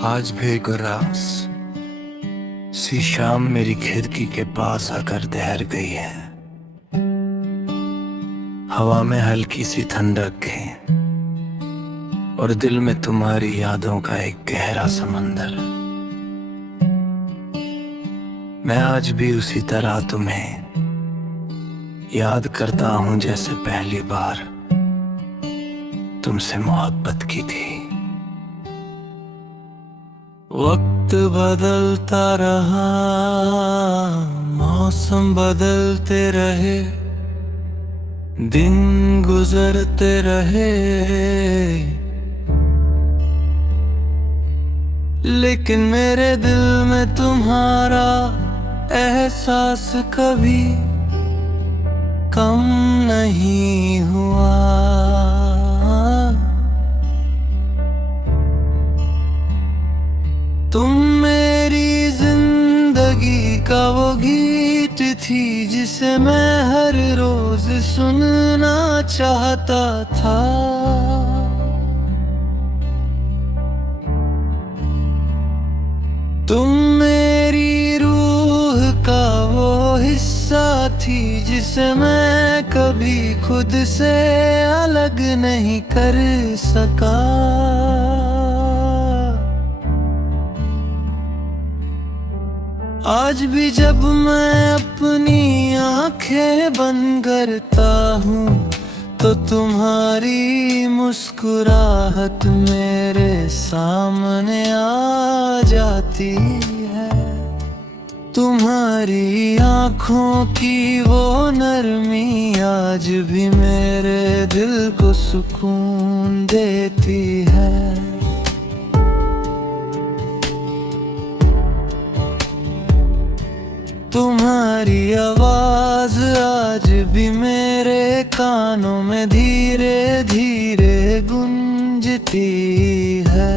आज भी गुर्रास सी शाम मेरी खिड़की के पास आकर ठहर गई है। हवा में हल्की सी ठंडक है और दिल में तुम्हारी यादों का एक गहरा समंदर। मैं आज भी उसी तरह तुम्हें याद करता हूं जैसे पहली बार तुमसे मोहब्बत की थी। वक्त बदलता रहा, मौसम बदलते रहे, दिन गुजरते रहे, लेकिन मेरे दिल में तुम्हारा एहसास कभी कम नहीं हुआ। तुम मेरी जिंदगी का वो गीत थी जिसे मैं हर रोज सुनना चाहता था। तुम मेरी रूह का वो हिस्सा थी जिसे मैं कभी खुद से अलग नहीं कर सका। आज भी जब मैं अपनी आंखें बंद करता हूँ तो तुम्हारी मुस्कुराहट मेरे सामने आ जाती है। तुम्हारी आँखों की वो नरमी आज भी मेरे दिल को सुकून देती है। तुम्हारी आवाज आज भी मेरे कानों में धीरे धीरे गूंजती है।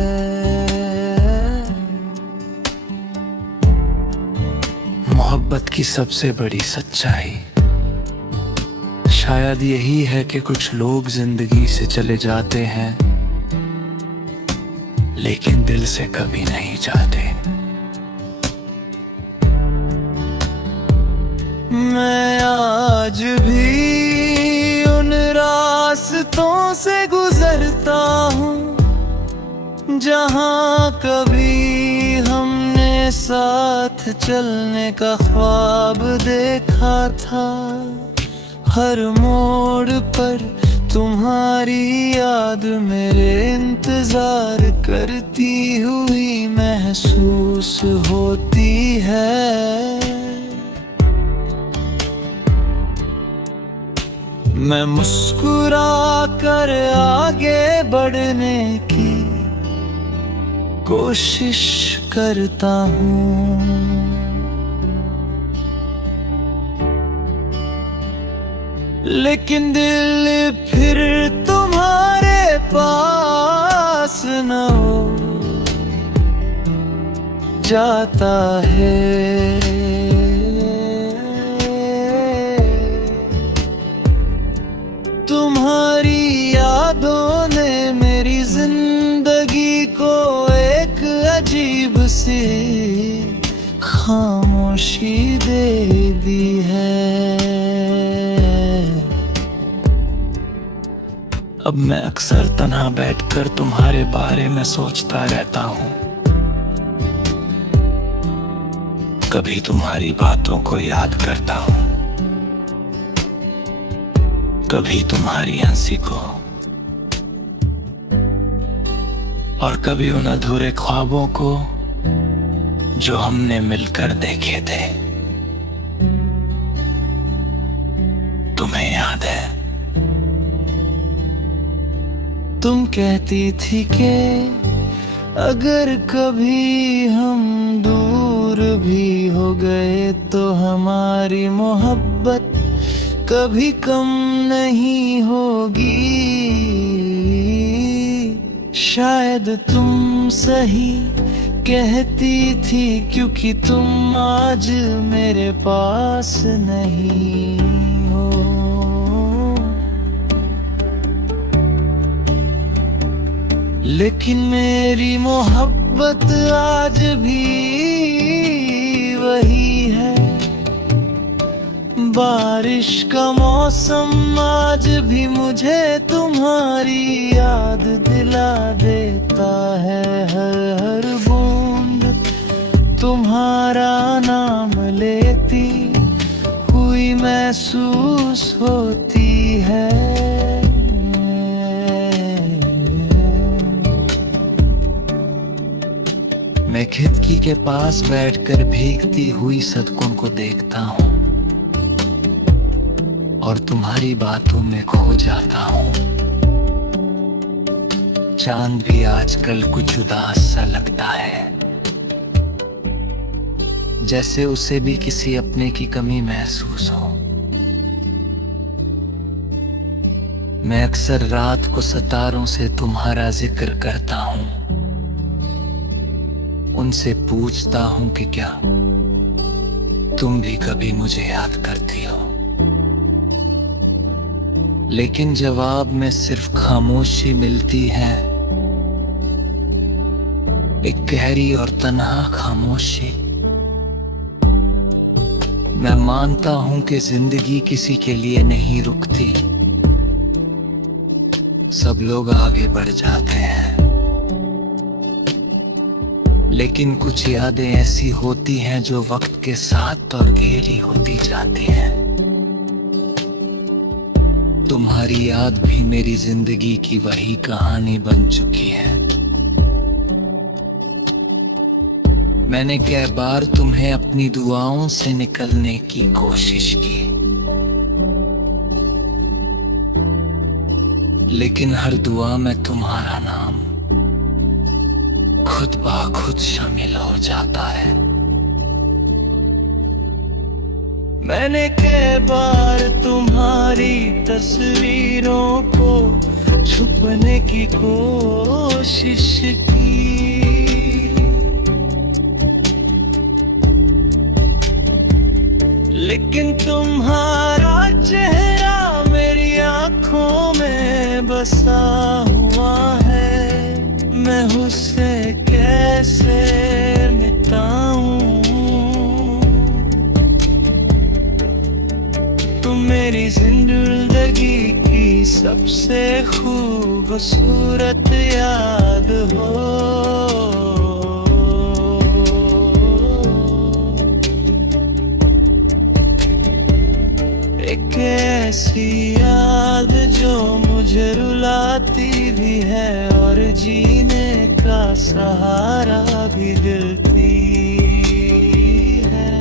मोहब्बत की सबसे बड़ी सच्चाई शायद यही है कि कुछ लोग जिंदगी से चले जाते हैं लेकिन दिल से कभी नहीं जाते। मैं आज भी उन रास्तों से गुजरता हूँ जहाँ कभी हमने साथ चलने का ख्वाब देखा था। हर मोड़ पर तुम्हारी याद मेरे इंतजार करती हुई महसूस होती है। मैं मुस्कुरा कर आगे बढ़ने की कोशिश करता हूँ, लेकिन दिल फिर तुम्हारे पास न हो जाता है। तुम्हारी यादों ने मेरी जिंदगी को एक अजीब सी खामोशी दे दी है। अब मैं अक्सर तन्हा बैठकर तुम्हारे बारे में सोचता रहता हूँ। कभी तुम्हारी बातों को याद करता हूँ, कभी तुम्हारी हंसी को, और कभी उन अधूरे ख्वाबों को जो हमने मिलकर देखे थे। तुम्हें याद है तुम कहती थी कि अगर कभी हम दूर भी हो गए तो हमारी मोहब्बत कभी कम नहीं होगी। शायद तुम सही कहती थी क्योंकि तुम आज मेरे पास नहीं हो। लेकिन मेरी मोहब्बत मोहब्बत आज भी वही है, बारिश का मौसम आज भी मुझे तुम्हारी याद दिला देता है। हर हर बूंद तुम्हारा नाम लेती हुई महसूस होती है। मैं खिड़की के पास बैठकर भीगती हुई सड़कों को देखता हूँ और तुम्हारी बातों में खो जाता हूँ। चांद भी आजकल कुछ उदास सा लगता है, जैसे उसे भी किसी अपने की कमी महसूस हो। मैं अक्सर रात को सितारों से तुम्हारा जिक्र करता हूँ, उनसे पूछता हूँ कि क्या तुम भी कभी मुझे याद करती हो, लेकिन जवाब में सिर्फ खामोशी मिलती है, एक गहरी और तन्हा खामोशी। मैं मानता हूं कि जिंदगी किसी के लिए नहीं रुकती, सब लोग आगे बढ़ जाते हैं, लेकिन कुछ यादें ऐसी होती हैं जो वक्त के साथ और गहरी होती जाती हैं। तुम्हारी याद भी मेरी जिंदगी की वही कहानी बन चुकी है। मैंने कई बार तुम्हें अपनी दुआओं से निकलने की कोशिश की, लेकिन हर दुआ में तुम्हारा नाम खुद ब खुद शामिल हो जाता है। मैंने कई बार तुम्हारी तस्वीरों को छुपने की कोशिश की, लेकिन तुम्हारा चेहरा मेरी आंखों में बसा हुआ है। मैं उससे कैसे मिटाऊं? तुम मेरी जिंदगी की सबसे खूबसूरत याद हो। एक ऐसी याद जो मुझे रुलाती भी है और जीने का सहारा भी देती है।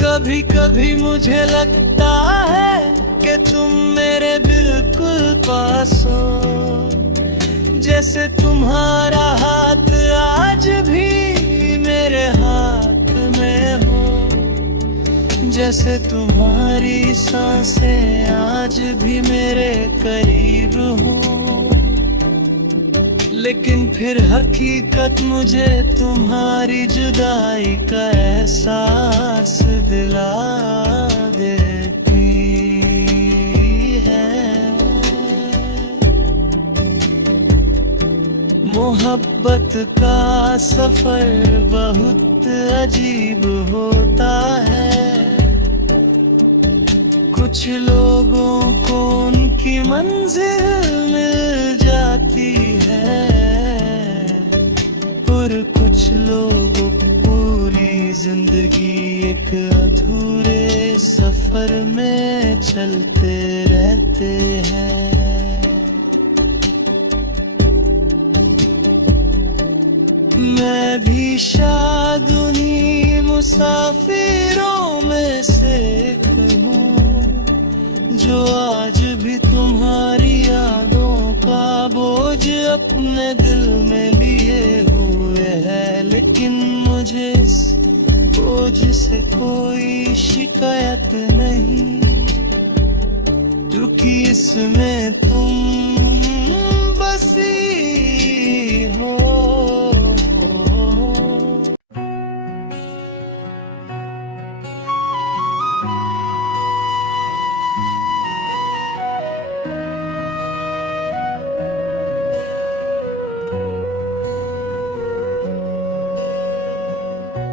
कभी कभी मुझे लगता है कि तुम मेरे बिल्कुल पास हो, जैसे तुम्हारा हाथ आज भी मेरे हाथ में हो, जैसे तुम्हारी सांसें आज भी मेरे करीब हो। लेकिन फिर हकीकत मुझे तुम्हारी जुदाई का एहसास दिला देती है। मोहब्बत का सफर बहुत अजीब होता है। कुछ लोगों को उनकी मंजिल मिल जाती है और कुछ लोगों को पूरी जिंदगी एक अधूरे सफर में चलते रहते हैं। मैं भी शायद उन्हीं मुसाफिरों में से एक हूँ जो आज भी तुम्हारी यादों का बोझ अपने दिल में लिए हुए है। लेकिन मुझे इस बोझ से कोई शिकायत नहीं, क्योंकि इसमें तुम बसी हो।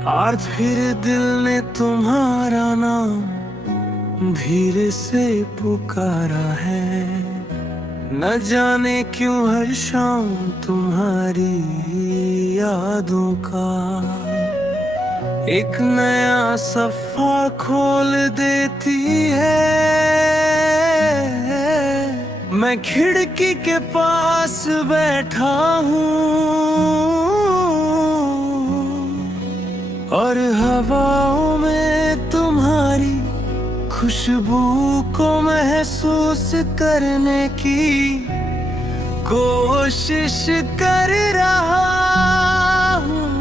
और फिर दिल ने तुम्हारा नाम धीरे से पुकारा है। न जाने क्यों हर शाम तुम्हारी यादों का एक नया सफ़ा खोल देती है। मैं खिड़की के पास बैठा हूँ और हवाओं में तुम्हारी खुशबू को महसूस करने की कोशिश कर रहा हूँ।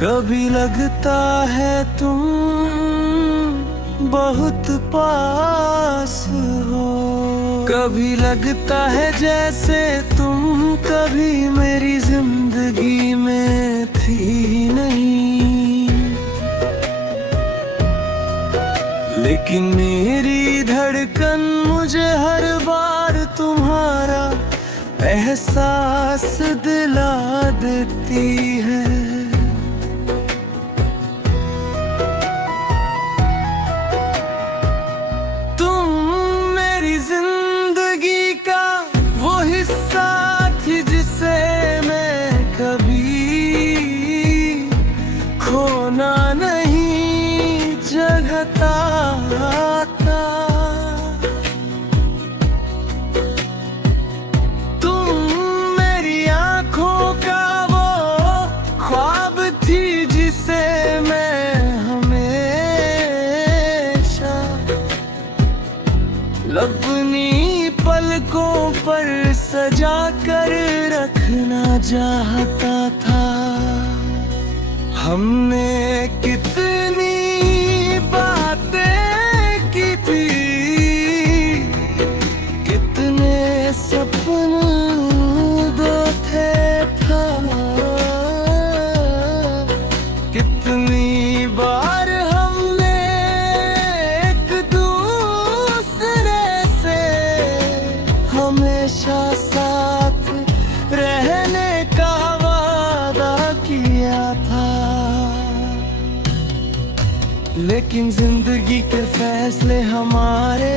कभी लगता है तुम बहुत पास हो, कभी लगता है जैसे तुम कभी मेरी जिंदगी में थी नहीं। लेकिन मेरी धड़कन मुझे हर बार तुम्हारा एहसास दिला देती है। तुम मेरी जिंदगी का वो हिस्सा थी जिसे मैं कभी खोना नहीं चाहता था। तुम मेरी आंखों का वो ख्वाब थी जिसे मैं हमेशा अपनी पलकों पर सजा कर रखना चाहता था। हमने कितनी बातें की थी, कितने सपने देखे था, कितनी बार हमने एक दूसरे से हमेशा साथ रहने का वादा किया था। लेकिन जिंदगी के फैसले हमारे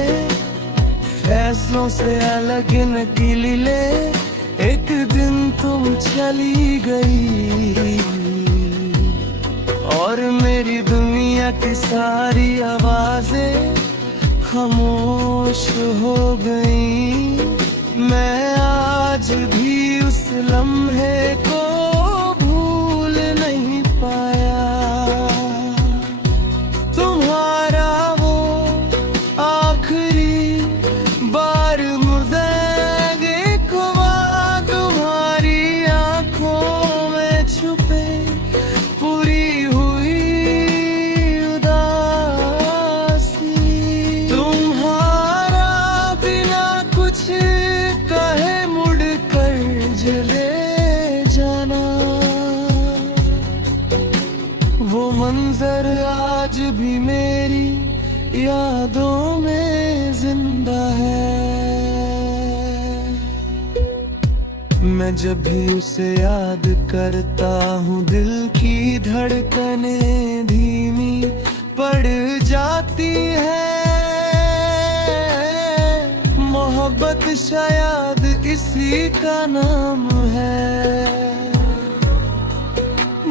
फैसलों से अलग निकले। एक दिन तुम चली गई और मेरी दुनिया की सारी आवाजें खामोश हो गई। मैं आज भी उस लम्हे को भूल नहीं पाया। तुम्हारा वो आखिरी बार मुझे देखा, तुम्हारी आंखों में छुपे पूरी हुई उदासी। तुम्हारा बिना कुछ कहे मुड़ कर चले जाना, वो मंजर आज भी मेरी यादों में जिंदा है। मैं जब भी उसे याद करता हूँ दिल की धड़कनें धीमी पड़ जाती है। मोहब्बत शायद इसी का नाम है,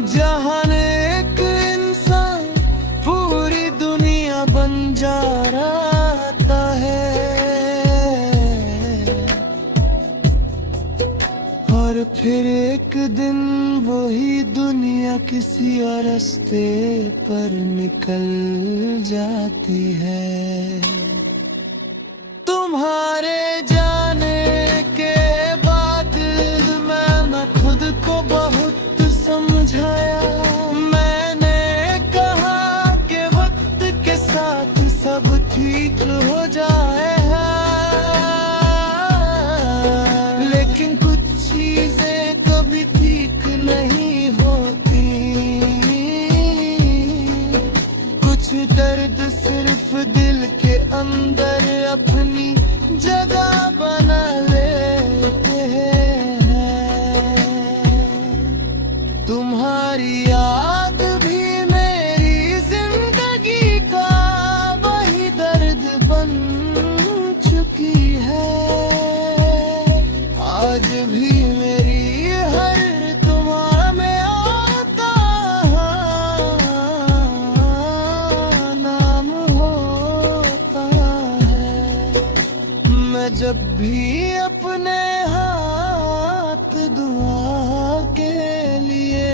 जहाँ एक इंसान पूरी दुनिया बन जाता है। और फिर एक दिन वही दुनिया किसी और रास्ते पर निकल जाती है। तुम्हारे जाने के बाद मैं खुद को बहुत समझाया। मैंने कहा कि वक्त के साथ सब ठीक हो जाएगा, लेकिन कुछ चीजें कभी ठीक नहीं होती। कुछ दर्द सिर्फ दिल के अंदर अपनी जगह बना लेते हैं। तुम्हारी याद भी मेरी जिंदगी का वही दर्द बन चुकी है। आज भी मेरी हर दुआ में आता नाम होता है। मैं जब भी अपने हाथ दुआ के लिए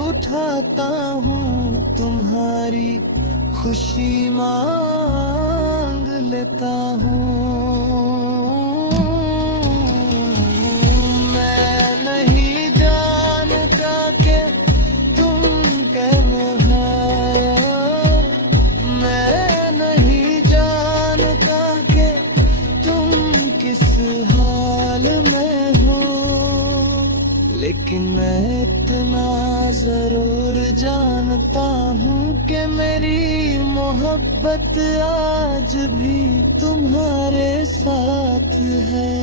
उठाता हूँ, तुम्हारी खुशी मांग लेता हूँ। मैं नहीं जानता कि तुम कैसे हो, मैं नहीं जानता कि तुम किस हाल में हो, लेकिन मैं इतना जरूर जानता हूँ कि मेरी मोहब्बत आज भी तुम्हारे साथ है।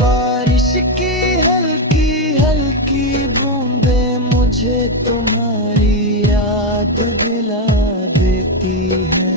बारिश की हल्की हल्की बूंदें मुझे तुम्हारी याद दिला देती है।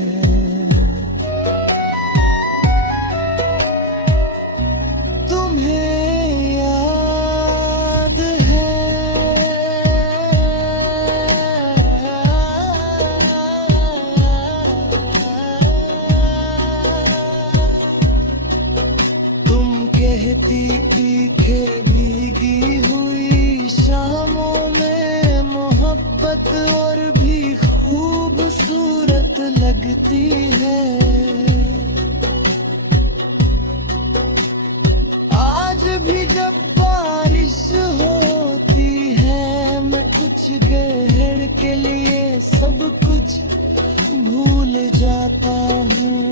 तीखे भीगी हुई शामों में मोहब्बत और भी खूबसूरत लगती है। आज भी जब बारिश होती है, मैं कुछ देर के लिए सब कुछ भूल जाता हूँ,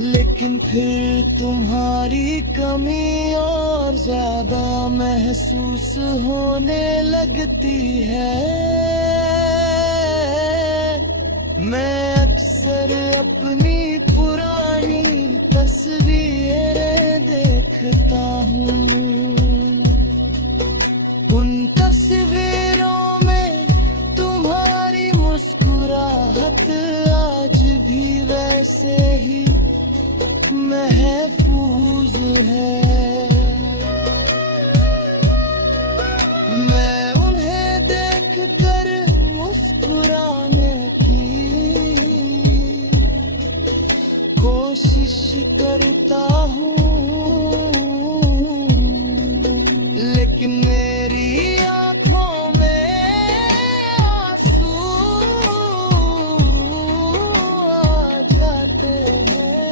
लेकिन फिर तुम्हारी कमी और ज्यादा महसूस होने लगती है। मैं अक्सर अपनी पुरानी तस्वीरें देखता हूँ, उन तस्वीरों में तुम्हारी मुस्कुराहट आज भी वैसे ही महफूज है। मैं उन्हें देखकर मुस्कुराने की कोशिश करता हूँ, लेकिन मेरी आँखों में आंसू आ जाते हैं।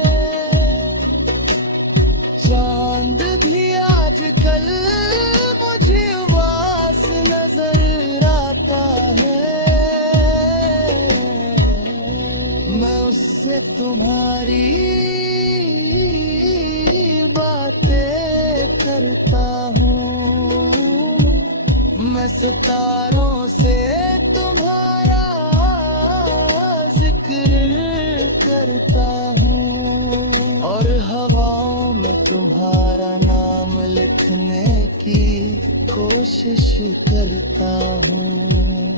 चांद भी आजकल मुझे उदास नजर आता है। मैं उससे तुम्हारी बातें करता हूँ, मैं सितारों से तुम्हारा जिक्र करता हूँ, और हवाओं में तुम्हारा नाम लिखने की कोशिश करता हूँ,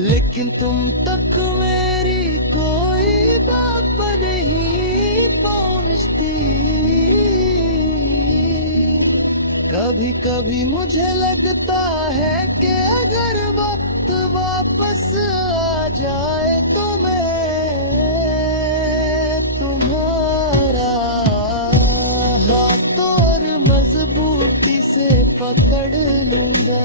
लेकिन तुम तक मेरी कोई बात नहीं पहुँचती। कभी कभी मुझे लगता है कि अगर वक्त वापस आ जाए तो मैं तुम्हारा हाथ और मजबूती से पकड़ लूंगा।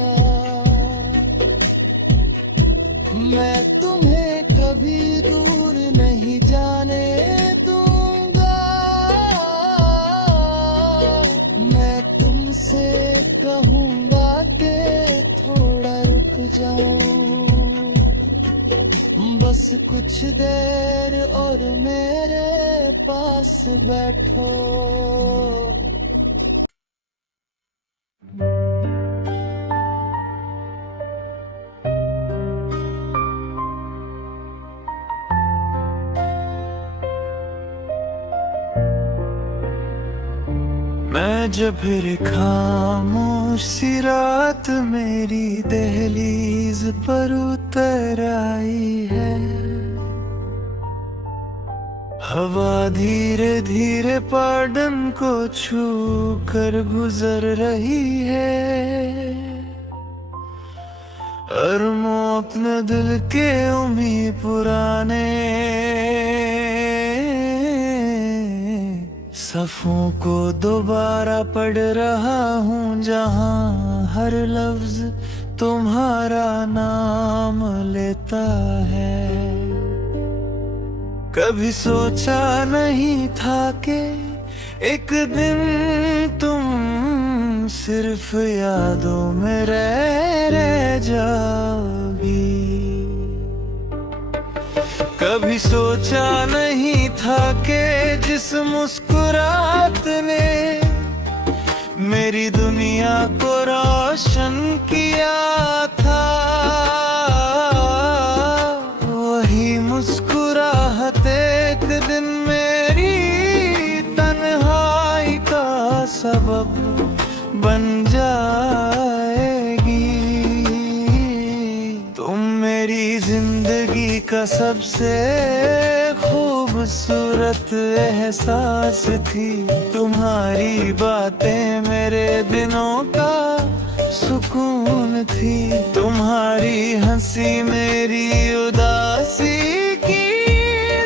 मैं तुम्हें कभी दूर नहीं जाने दूंगा। मैं तुमसे कहूंगा कि थोड़ा रुक जाओ, बस कुछ देर और मेरे पास बैठो। मैं जब फिर खामोश सी रात मेरी दहलीज पर उतर आई है, हवा धीरे धीरे पॉर्डन को छू कर गुजर रही है। अरमों अपने दिल के उम्मीद पुराने सफ़ों को दोबारा पढ़ रहा हूँ, जहाँ हर लफ्ज तुम्हारा नाम लेता है। कभी सोचा नहीं था कि एक दिन तुम सिर्फ यादों में रह जाओगी। कभी सोचा नहीं था कि जिस मुस्कुराहट ने मेरी दुनिया को रोशन किया था, वही मुस्कुराहट एक दिन मेरी तन्हाई का सबब बन जाएगी। तुम मेरी जिंदगी का सबसे खूबसूरत एहसास थी, तुम्हारी बातें मेरे दिनों का सुकून थी, तुम्हारी हंसी मेरी उदासी की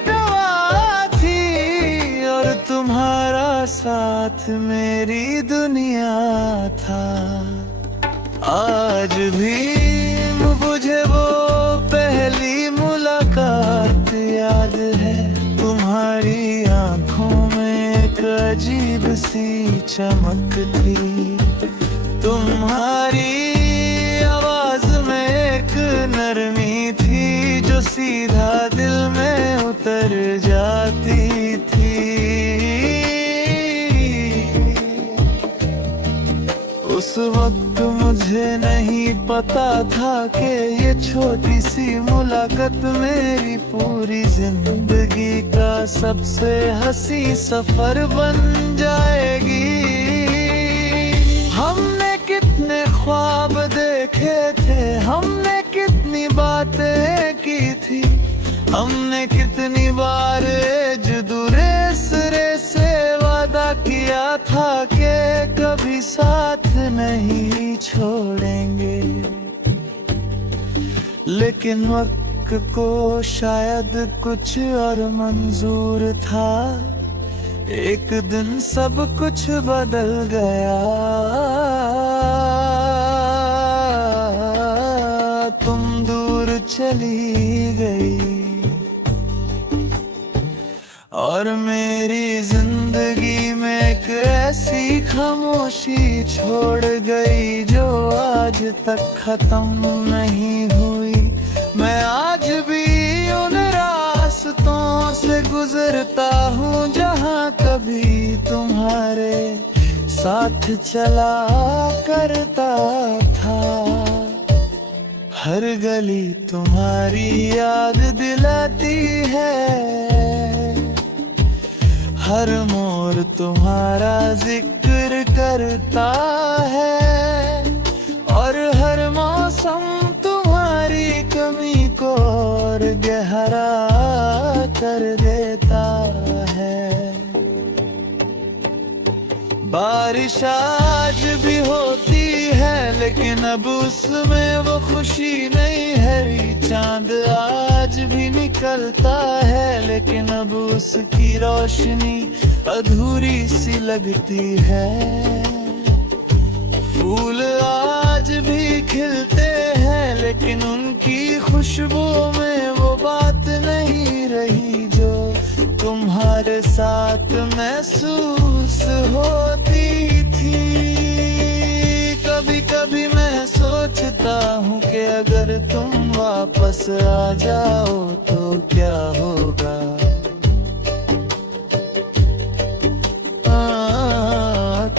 दवा थी, और तुम्हारा साथ मेरी दुनिया था। आज भी मुझे वो पहली मुलाकात याद है, तुम्हारी आंखों में एक अजीब सी चमक थी, तुम्हारी आवाज में एक नरमी थी जो सीधा दिल में उतर जाती थी। उस वक्त मुझे नहीं पता था कि ये छोटी सी मुलाकात मेरी पूरी जिंदगी का सबसे हंसी सफर बन जाएगी। हमने कितने ख्वाब देखे थे, हमने कितनी बातें की थी, हमने कितनी बार जुदूरे सिरे से वादा किया था कि कभी साथ नहीं छोड़ेंगे, लेकिन वक्त को शायद कुछ और मंजूर था। एक दिन सब कुछ बदल गया, तुम दूर चली गई और मेरी जिंदगी में एक ऐसी खामोशी छोड़ गई जो आज तक खत्म नहीं हुई। मैं आज भी उन रास्तों से गुजरता हूँ जहाँ कभी तुम्हारे साथ चला करता था। हर गली तुम्हारी याद दिलाती है, हर मोड़ तुम्हारा जिक्र करता है, और हर मौसम तुम्हारी कमी को और गहरा कर देता है। बारिश आज भी होती है लेकिन अब उसमें वो खुशी नहीं है, चांद आज भी निकलता है लेकिन अब उसकी रोशनी अधूरी सी लगती है। फूल आज भी खिलते हैं लेकिन उनकी खुशबू में वो बात नहीं रही जो तुम्हारे साथ महसूस होती थी। कभी कभी मैं सोचता हूँ कि अगर तुम वापस आ जाओ तो क्या होगा,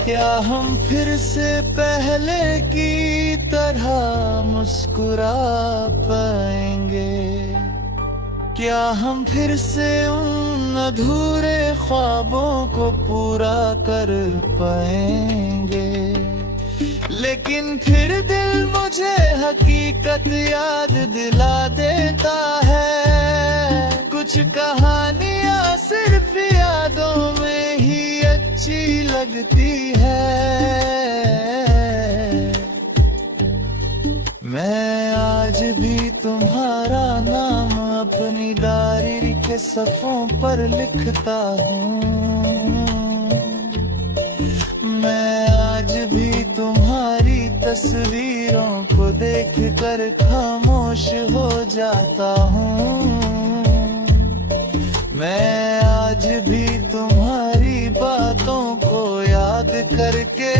क्या हम फिर से पहले की तरह मुस्कुरा पाएंगे, क्या हम फिर से उन अधूरे ख्वाबों को पूरा कर पाएंगे। लेकिन फिर दिल मुझे हकीकत याद दिला देता है। कुछ कहानियां सिर्फ यादों में ही अच्छी लगती है। मैं आज भी तुम्हारा नाम अपनी डायरी के सफ़ों पर लिखता हूँ। मैं आज भी तुम्हारी तस्वीरों को देख कर खामोश हो जाता हूँ। मैं आज भी तुम्हारी बातों को याद करके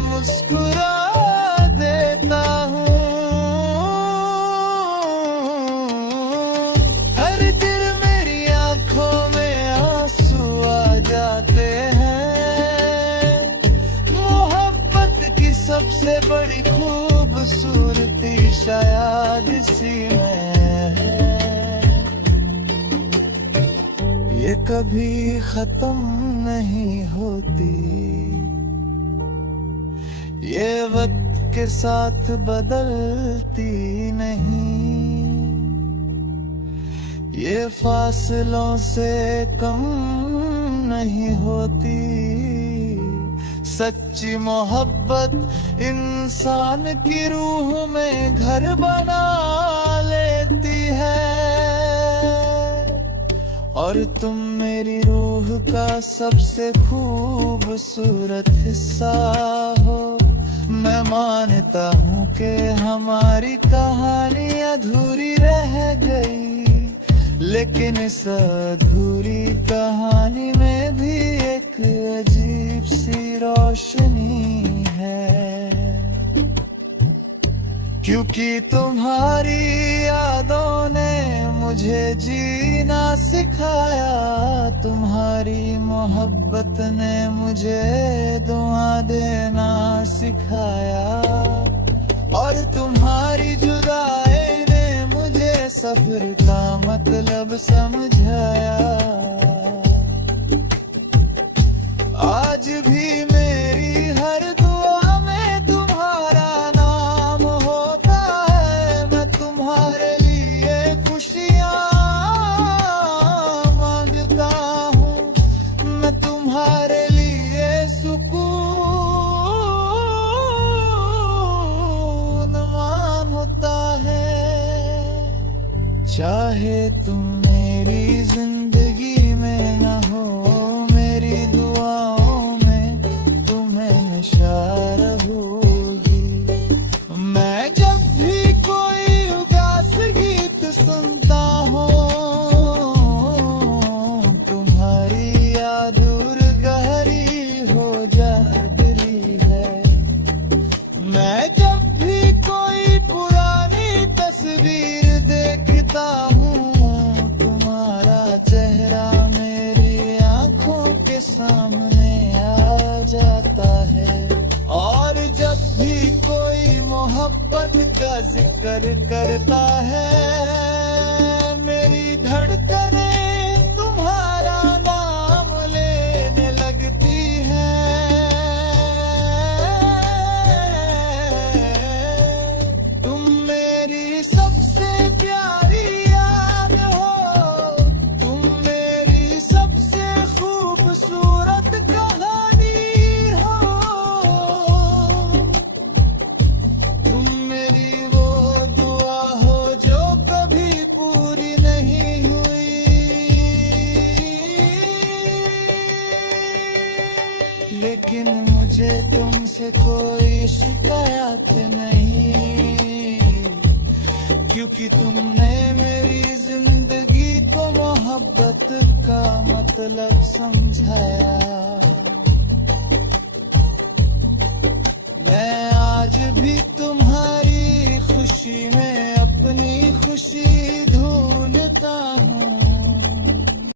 मुस्कुरा देता हूँ। हर दिन मेरी आंखों में आंसू आ जाते हैं। मोहब्बत की सबसे बड़ी खूबसूरती शायद इसी में है। ये कभी खत्म नहीं होती, ये वक्त के साथ बदलती नहीं। ये फासलों से कम नहीं होती। सच्ची मोहब्बत इंसान की रूह में घर बना लेती है। और तुम मेरी रूह का सबसे खूबसूरत हिस्सा हो। मैं मानता हूँ कि हमारी कहानी अधूरी रह गई, लेकिन इस अधूरी कहानी में भी एक अजीब सी रोशनी है। क्योंकि तुम्हारी यादों ने मुझे जीना सिखाया। तुम्हारी मोहब्बत ने मुझे दुआ देना सिखाया। और तुम्हारी जुदाई ने मुझे सफर का मतलब समझाया। आज भी मेरी हर दुआ में तुम्हारा नाम होता है। मैं तुम्हारे लिए खुशियाँ मांगता हूँ। मैं तुम्हारे लिए सुकून मांगता है। चाहे तुम मेरी जिंदगी में न हो, मेरी दुआओं में तुम्हें हमेशा रहूंगी। मैं जब भी कोई उदास गीत सुनता हूँ, तुम्हारी याद दूर गहरी हो जाती है। मैं जब भी कोई पुरानी तस्वीर देखता हूँ, तुम्हारा चेहरा मेरी आंखों के सामने आ जाता है। और जब भी कोई मोहब्बत का जिक्र करता है, मेरी धड़कनें तुम्हारा नाम लेने लगती हैं। तुम मेरी सबसे प्यारी याद हो। तुम मेरी सबसे खूबसूरत कहानी हो। तुम मेरी वो दुआ हो जो कभी पूरी नहीं हुई। लेकिन मुझे तुमसे कोई शिकायत नहीं, क्योंकि तुमने मेरी जिंदगी को मोहब्बत का मतलब समझाया। मैं आज भी तुम्हारी खुशी में अपनी खुशी ढूंढता हूँ।